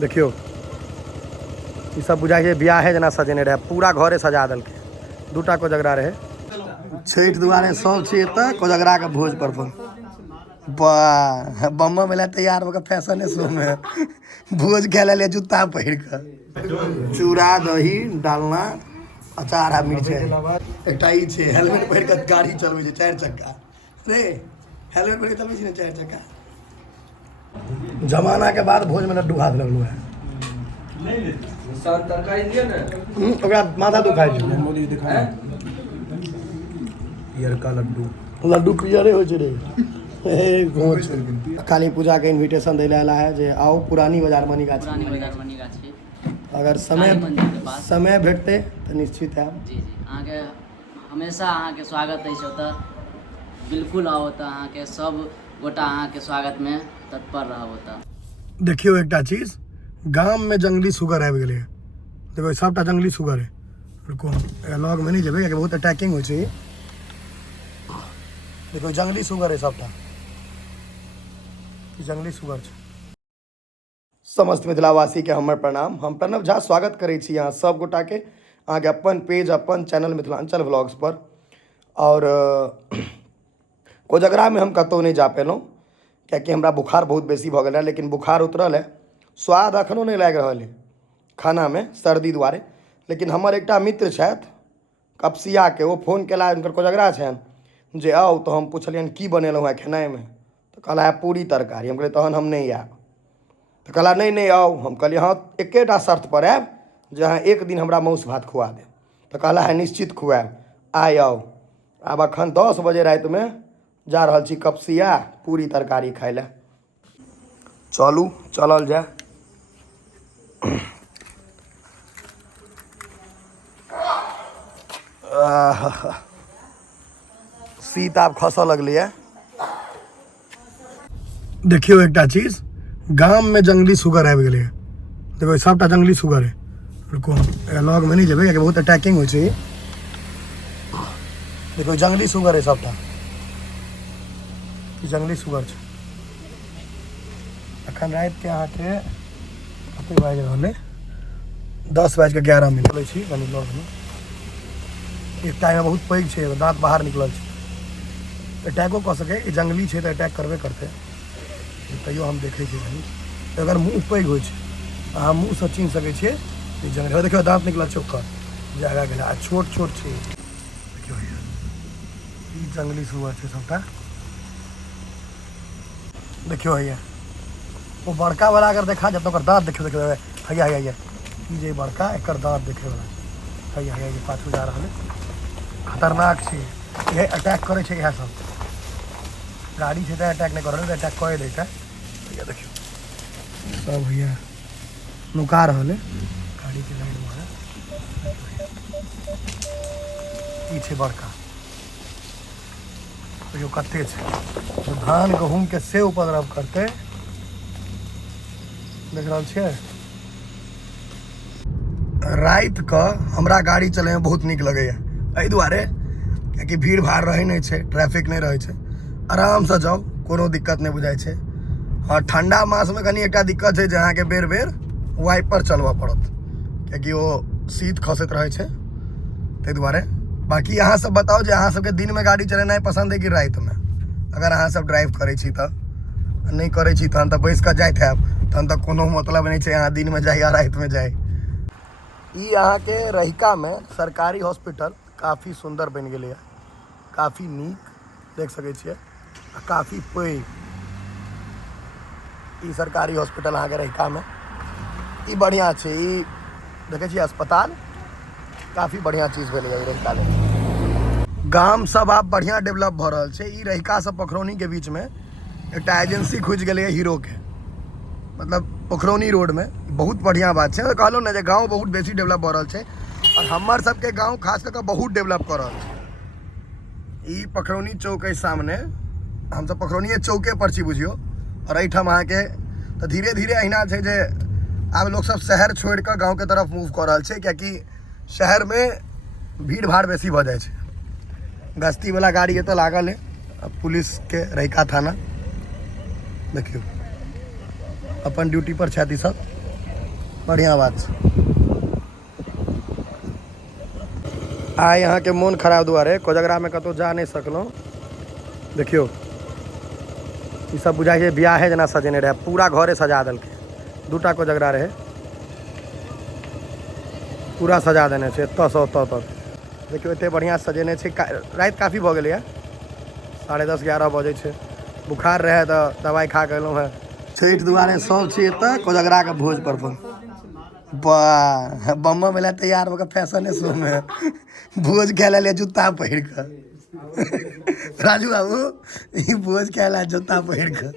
देखियो ये सब बुझाइ छै बियाह है जना सजेने रहे, पूरा घरे सजा देलकै। दूटा कोजगरा रहे, छठि दुआरे सब छै एतऽ कोजगरा के भोज पर। वाह बम्मा मेला तैयार होकर फैशन शो में भोज खाय ले जूता पहिर कर, चूड़ा दही डालना अचार आ मिर्चाई। एकटा ई छै हेलमेट पहिर कऽ गाड़ी चलबै छै 4 चक्का। रे हेलमेट पहिर चलबै छी ने 4 चक्का। जमाना के बाद भोज में लड्डू हाथ लगलो है। ओकरा माथा दुखाइ छै। मोदी दिखाए पियरका लड्डू, लड्डू पियरे होइ छै रे। काली पूजा के इनविटेशन दै ला है जे आओ पुरानी बाजार मनीगाछी। अगर समय भेटते तो निश्चित है जी अहाँके हमेशा अहाँके स्वागत अछि ओतऽ, बिल्कुल आओ ओतऽ अहाँके सब गोटा अहाँके स्वागत में तत्पर रहब ओतऽ। देखियो एकटा चीज, गाम में जंगली सुगर आबि गेलै। देखो सबटा जंगली सुगर है। रुको लॉग में नहीं जेबै कियाकि बहुत अटैकिंग होइ छै। देखो जंगली सुगर है सबटा, जंगली सुगर छै। समस्त मिथिलावासी के हमर प्रणाम। हम प्रणव झा स्वागत करै छी अहाँ सब गोटा के अहाँके अपन पेज अपन चैनल मिथिलांचल व्लॉग्स पर। और कोजगरा में हम कतौ नहीं जा पेलहुँ कियाकि हमरा बुखार बहुत बेसी भऽ गेल है, लेकिन बुखार उतरल है। स्वाद अखनो नहीं लागि रहल है खाना में सर्दी दुआरे। लेकिन हमर एकटा मित्र छथि कपसिया के, वो फोन केला, हुनकर कोजगरा छनि जे आओ। तो हम पुछलियनि की बनेलहुँ है खेनाइ में, तो कहला है पूरी तरकारी। हम कहलिए तहन हम नहीं आयब। तो कहला नहीं आओ। हम कहलिए हाँ एकेटा शर्त पर आयब जे अहाँ एक दिन हमरा माउस भात खुआ देब। तो कहला है निश्चित खुआब, आइ आओ। आब अखन 10 बजे राति में जा रहल छी कपसिया पूरी तरकारी खाइ लए। चलू चलल जाए। शीत आब खसऽ लगलै है। देखियो एकटा चीज, गाम में जंगली सुगर आबि गेलै। देखो सबटा जंगली सुगर है। रुको लॉग में नहीं जेबै कियाकि बहुत अटैकिंग होइ छै। देखो जंगली सुगर है सबटा, जंगली सुगर छै। अखन राति के अहाँके कते बाजि रहल है, 10:11 चलै छी कनि लॉग में। एकटा एहिमे बहुत पैघ छै, दाँत बाहर निकलल छै। अटैको कऽ सके, ई जंगली छै तऽ अटैक करबे करतै। तैयो हम देखै छी कनि, अगर मुँह पैघ होइ छै अहाँ मुँहसँ चिन्ह सकै छियै ई जंगली। देखियौ दाँत निकलल छै ओकर जे आगाँ गेला, आ छोट छोट छै। देखियौ ई जंगली सुअर छै सबटा। देखियो हैया वो बड़का वाला अगर देखा जाए तो ओकर दाँत देखियो। देखियो हैया हैया हैया ई जे बड़का एकर दाँत देखे वाला छै। हैया हैया ये पाछू जा रहल है, खतरनाक छै। ये अटैक करे छै। इएह सब गाड़ी छै तऽ अटैक नहीं कर रहे, अटैक कऽ देता। भैया देखियो सब भैया नुका रहल है गाड़ी के लाइन में। ई छै बड़का, देखियो कते छै। तो धान गहूम के से उपद्रव करते, देख रहल छियै। राति कऽ हमरा गाड़ी चलै में बहुत नीक लगैया, एहि दुआरे कियाकि भीड़ भाड़ रहै नहीं छै, ट्रैफिक नहीं रहै छै, आराम से जाओ, कोनो दिक्कत नहीं बुझाइ छै। हाँ ठंडा मास में कनी एकटा दिक्कत है जे अहाँके बेर बेर वाइपर चलबऽ पड़त कियाकि वो शीत खसैत रहै छै ताहि दुआरे। बाकी अहाँ सब बताओ जे अहाँ सबके दिन में गाड़ी चलेनाइ पसंद है कि राति में। अगर अहाँ सब ड्राइव करै छी तऽ, नहीं करै छी तहन तऽ बैस कऽ जाइत हैब, तहन तऽ कोनो मतलब नहीं छै अहाँ दिन में जाए या राति में जाए। ई अहाँके रहिका में सरकारी हॉस्पिटल काफ़ी सुंदर बनि गेलै है, काफ़ी नीक देख सकै छियै, काफ़ी पैघ ई सरकारी हॉस्पिटल अहाँके रहिका में। ई बढ़िया छै, ई देखै छियै अस्पताल काफ़ी बढ़िया चीज भेलै है रहिका में। गाम सब आब बढ़िया डेवलप भऽ रहल छै। ई रहिका से पोखरौनी के बीच में एकटा एजेंसी खुजि गेलै है हीरो के, मतलब पोखरौनी रोड में। बहुत बढ़िया बात छै। कहलहुँ ने जे गाँव बहुत बेसी डेवलप भऽ रहल छै, और हमर सबके गाँव खास कऽ के बहुत डेवलप कऽ रहल छै। ई पोखरौनी चौक के सामने, हम सब पोखरौनिये चौके पर छी बुझियो। और एहिठाम अहाँके तऽ धीरे धीरे अहिना छै जे आब लोग सब शहर छोड़ कऽ गाँव के तरफ मूव कऽ रहल छै, कियाकि शहर में भीड़ भाड़ बेसी भऽ जाइ छै। गश्ती वाला गाड़ी एतऽ लागल है, पुलिस के रहिका थाना। देखियो अपन ड्यूटी पर छथि ई सब। बढ़िया बात आ यहाँ के मोन खराब दुआरे कोजगरा में कतौ जा नहीं सकलौं। देखियो ई सब बुझाइ छै बियाहे जना सजेने रहे, पूरा घरे सजा देलकै। 2टा कोजगरा रहे, पूरा सजा देने छै एतऽ सँ ओतऽ तक। देखियो एते बढ़िया सजेने छै। रात काफी भऽ गेलै है, 10:30-11 बजे छै। बुखार रहे तो दवाई खा के एलहुँ है। छठि दुआरे सब छै एतऽ कोजगरा के भोज पर बम्मा मिला तैयार होकर फैशन शो में भोज खाय ले जूता पहिर के। राजू बाबू ई भोज खाय ले जूता पहिर के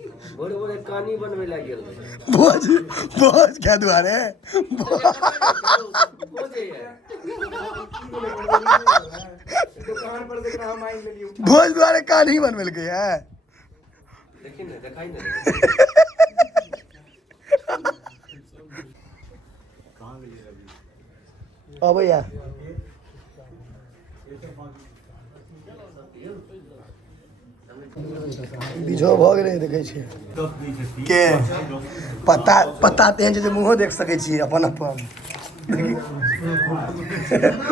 कानी बनवे लग गेल भोज भोज के दुआरे भोज दुआरे कहानी बनवेलकै है। देखिन ना देखाई ना भैया बीजो भऽ गेलै देखै छियै के पत्ता पत्ता तेहन छै जे मुँहो देख सकै छियै अपन अपन।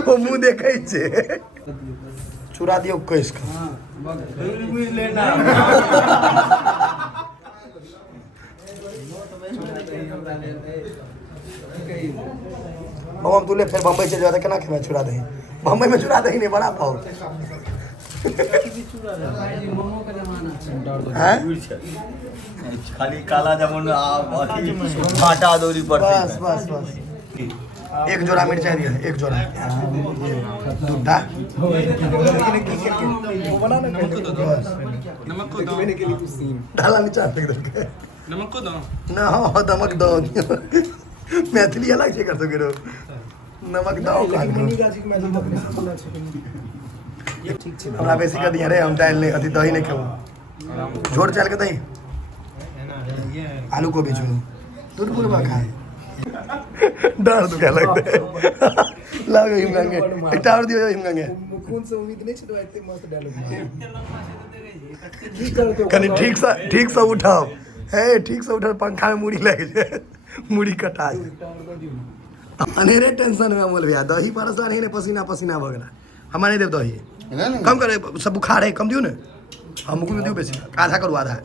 ओ मुँह देखै छै। चूड़ा दियौ कस के हम तू ले फिर बम्बई चल जाता केना खेमे चूड़ा दही। बम्बई में चूड़ा दही नहीं बड़ा पाओ। खाली काला जामुन भाटा दौरी पर बस बस बस 1 जोड़ा मिर्चाई दिया, 1 जोड़ा 2टा डाला नीचा फेंक देलकै। नमक को दो ना हो नमक दो मैथिली अलग से कर सके रहो। नमक दो हमरा बेसी कर दिया रे, हम दाल नहीं अथी दही नहीं खेबो। झोर चाल के दही आलू को भी छोड़ो दूध पुरवा खाए डर तो क्या लगता है। लाओ हिमगंगे एक और दियो हिमगंगे मुकुंद से उम्मीद नहीं छै तो इतने मस्त डायलॉग कनी ठीक से उठाओ हे ठीक से उठा पंखा में मुड़ी लग जाए मुड़ी कटा जाए। अनेरे टेंशन में मोल भैया दही परसा नहीं पसीना पसीना भ गेला। हमारे देव दही कम करे सब बुखार है कम दियो ने। हाँ मुकुंद दियो बेसी आधा करू आधा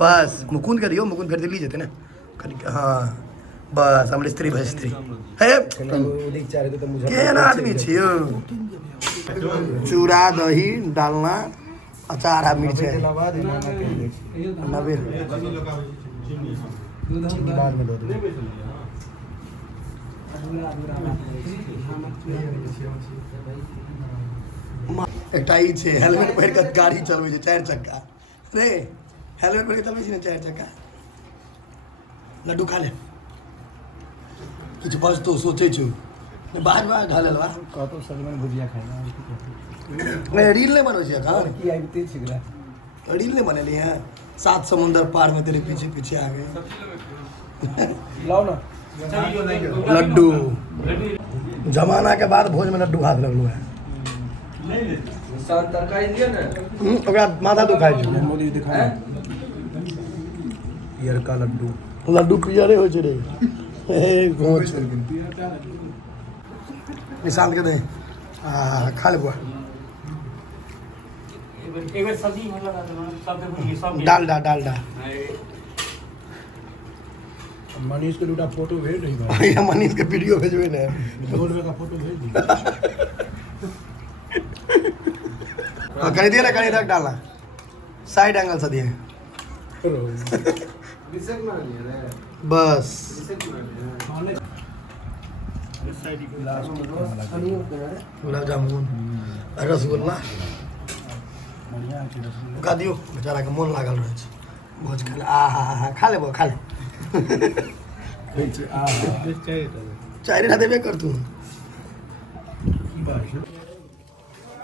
बस मुकुंद के दियो। मुकुंद फिर दिल्ली जेते ना हाँ बस हमरे स्त्री भाई स्त्री है केहन आदमी छियो। चूड़ा दही डालना अचार आ मिर्चाई 90 एकटा ई छै हेलमेट पहिर के गाड़ी चलबै छै 4 चक्का रे हेलमेट पहिर के चलबै छै ने 4 चक्का। लड्डू खा ले किछु बस तो सोचे छौ बाज बाज खा लेलवा कहतो सजमन भुजिया खाइला मैं रील नहीं बनबै छै का की आइते छिगरा रील नहीं बनेली है 7 समुंदर पार में तेरे पीछे पीछे आ गए। लाओ ना लड्डू जमाना के बाद भोज में लड्डू हाथ लगलो है। सान तरकारी दिया ना ओकरा माथा दुखाइ छै। मोदी दिखाए पियर का लड्डू लड्डू पियरे होइ छै रे ए गोच निशांत के दे खा ले बुआ डालडा डालडा मनीष के दूटा फोटो भेज रही भाई ये मनीष के वीडियो भेजबे ने फोटो का फोटो भेज दी कहीं दिया ना कहीं तक डालना साइड एंगल से दिए बस गुलाब जामुन रसगुल्ला का दियो बेचारा के मन लागल रहे छै भोज खा ले आ खा ले खा ले चाय ना देबे कर तू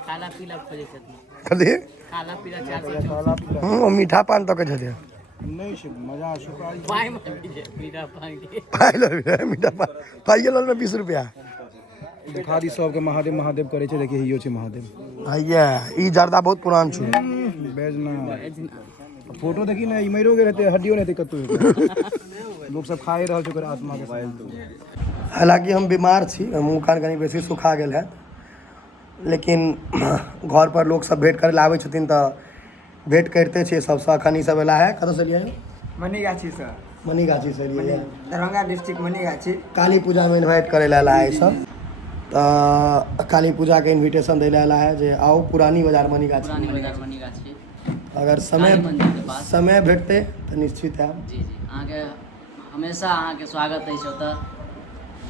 काला पीला खोजे छथिन कदे काला पीला 4 मीठा पान तो के छथिन नहीं से मजा सुपारी पाई में पीजे पीला पाई के पाई लो मीठा पान पाई लो ना 20 रुपया दिखा दी सबके महादेव महादेव करे छै देखिए हियो छै महादेव भैया ई जर्दा बहुत पुरान छु बेज ना फोटो देखी ना इमेरो के रहते हड्डियो नहीं कतौ लोग सब खाए रहल छै ओकर आत्मा के सामान। हालांकि हम बीमार छी, मुँह कान कनी बेसी सुखा गेल है, लेकिन घर पर लोग सब भेंट करे ला आबै छथिन तऽ भेंट करते छियै सबसँ। अखन ई सब एला है, कतऽ से एलियै? मनीगाछी से, मनीगाछी से एलियै। दरभंगा डिस्ट्रिक्ट मनीगाछी। काली पूजा में इन्वाइट करे ला आला है ई सब, तऽ काली पूजा के इन्विटेशन दै ला आला है जे आओ पुरानी बाजार मनीगाछी। पुरानी बाजार मनीगाछी। अगर काली मंदिर के पास। समय भेटते तऽ निश्चित आयब। जी जी, अहाँके हमेशा अहाँके स्वागत अछि ओतऽ,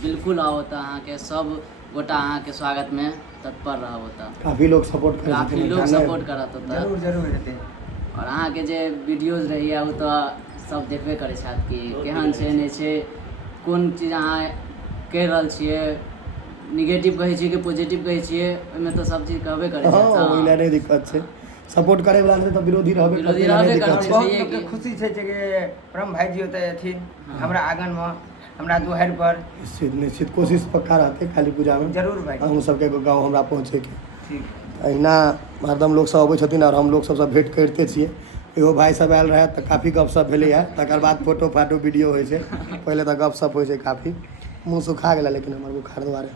बिल्कुल आउ ओतऽ, अहाँके सब गोटा अहाँके स्वागत में तत्पर रहब ओतऽ। काफी लोग सपोर्ट करे काफी छथिन, लोग जाने। सपोर्ट करत ओतऽ। जरूर जरूर हेतै। और अहाँके जे वीडियोज रहैए ओ तऽ सब देखबे करै छथि कि केहन छै नहि छै, कोन चीज अहाँ कहि रहल छियै, निगेटिव कहै छियै कि पॉजिटिव कहै छियै, ओहिमे तऽ सब चीज कहबे करै हाँ, छथि। ओहि लए नहि दिक्कत छै। सपोर्ट करे वाला तऽ विरोधी रहबे करतै, विरोधी ओहि लए नहि रहबे दिक्कत करतै। छै। बहुत छै लोगके कि- खुशी छै कि परम भाईजी ओतऽ एथिन हमरा आंगनमे, हमरा दुआरि पर। निश्चित निश्चित कोशिश पक्का रहते काली पूजा में जरूर भाई। हम सबके गाँव हमरा पहुँचे के। ठीक। अहिना हरदम लोग सब अबै छथिन और हम लोग सबसँ भेंट करिते छियै। एगो भाई सब आयल रहे तऽ काफी गपशप भेलै है, तकर बाद फोटो फाटो वीडियो होइ छै। पहिले तऽ गपशप होइ छै काफी। मुँह सुखा गेला लेकिन हमर बुखार दुआरे।